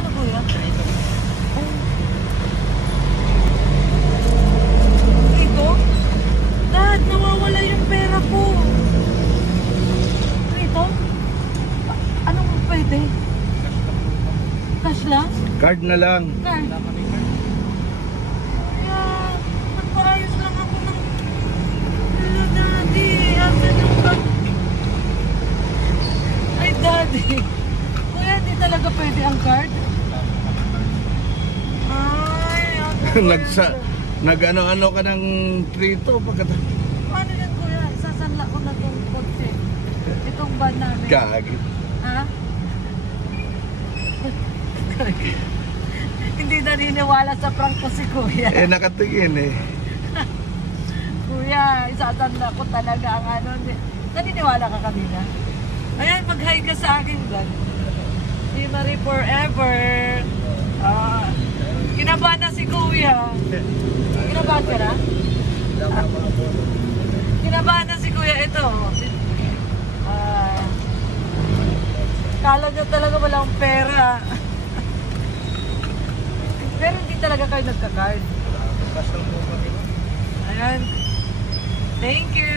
Magkano kuya? Ito? Dad, nawawala yung pera ko. Ito? Anong pwede? Cash lang? Card na lang. Card. Kaya, nagpaayos lang ako ng... Hello, Daddy. Asan yung card? Ay, Daddy. Kuya, hindi talaga pwede ang card? Ay, Nag-ano-ano ka ng prito pagkatapos. Paano yan, kuya? Isasanla ko na itong kotse. Itong van namin. Kagi. Ha? Hindi naniniwala sa prank ko si kuya. Nakatingin eh. Kuya, isasanla ko talaga ang ano. Naniniwala ka kanina? Ayan, mag-hi ka sa akin dyan. Si Marie forever. Kinabahan na si kuya. Kinabahan ka na? Kinabahan na si kuya. Ito. Kala niya talaga walang pera. Pero hindi talaga kayo nagka-card. Ayan. Thank you.